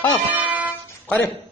好，快点。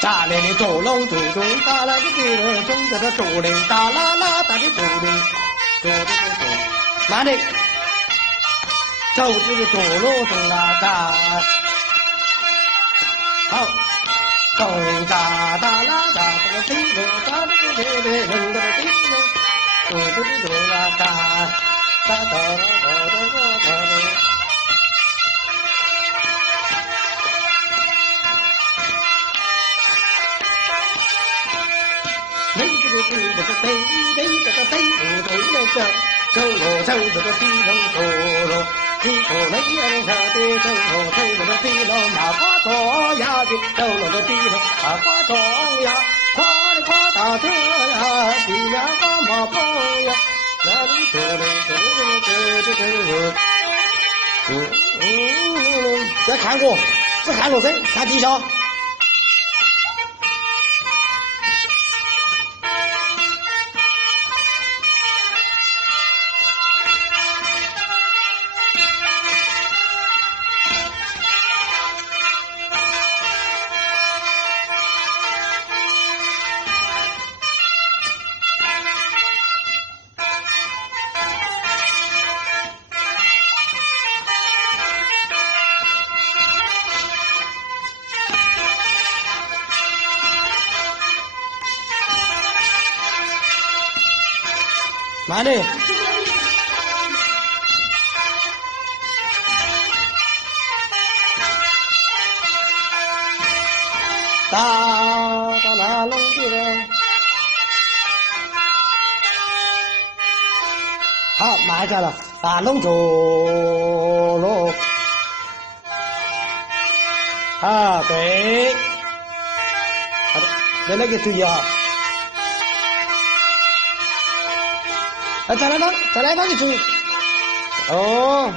大连的左龙左中，大来的地龙中，这个左灵大啦啦大的左灵，左灵左，慢点，走这个左龙中啦大，好，左灵大大啦大，这个地龙大这个地龙这个地龙，左这个左啦大，哒哒哒哒哒哒哒。这个地这个地这个地不对那个，走路走这个地龙走路，地头没人下的走路走这个地龙马花装呀的，走路的地龙马花装呀，夸的夸大车呀，地面放马棚呀，那里走嘞走嘞走走走，别看我，只看路声，看技巧。慢点，大那龙的人，好，慢一下了，大龙走路，啊，对，好的，在那个注意啊。再来一把，你注意。哦。